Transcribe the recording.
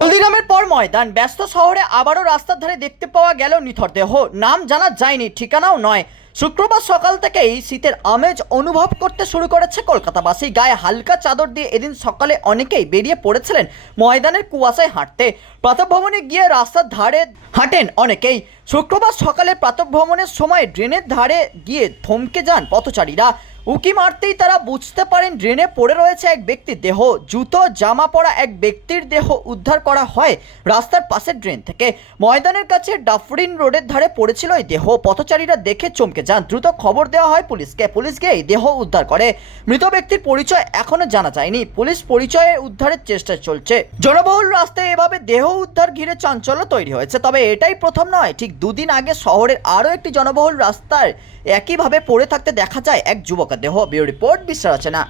হলদিরামের পর ময়দান, ব্যস্ত শহরে আবারও রাস্তার ধারে দেখতে পাওয়া গেল নিথর দেহ। নাম জানা যায়নি, ঠিকানাও নয়। শুক্রবার সকাল থেকেই শীতের আমেজ অনুভব করতে শুরু করেছে কলকাতাবাসী। গায়ে হালকা চাদর দিয়ে এদিন সকালে অনেকেই বেরিয়ে পড়েছিলেন ময়দানের কুয়াশায় হাঁটতে। প্রাতভ্রমণে গিয়ে রাস্তার ধারে হাঁটেন অনেকেই। শুক্রবার সকালে প্রাতভ্রমণের সময় ড্রেনের ধারে গিয়ে থমকে যান পথচারীরা। উকি মারতেই তারা বুঝতে পারেন ড্রেনে পড়ে রয়েছে এক ব্যক্তির দেহ। জুতো, জামা পরা এক ব্যক্তির দেহ উদ্ধার করা হয় রাস্তার পাশের ড্রেন থেকে। ময়দানের কাছে ডাফরিন রোডের ধারে পড়েছিল এই দেহ। পথচারীরা দেখে চমকে যান। দ্রুত খবর দেওয়া হয় পুলিশকে। পুলিশ গিয়ে এই দেহ উদ্ধার করে। মৃত ব্যক্তির পরিচয় এখনও জানা যায়নি। পুলিশ পরিচয়ে উদ্ধারের চেষ্টা চলছে। জনবহুল রাস্তায় এভাবে দেহ উদ্ধার ঘিরে চাঞ্চল্য তৈরি হয়েছে। তবে এটাই প্রথম নয়, ঠিক দুদিন আগে শহরের আরও একটি জনবহুল রাস্তায় একইভাবে পড়ে থাকতে দেখা যায় এক যুবকের দেহ। বিউ রিপোর্ট বিশ্বাস রচনা।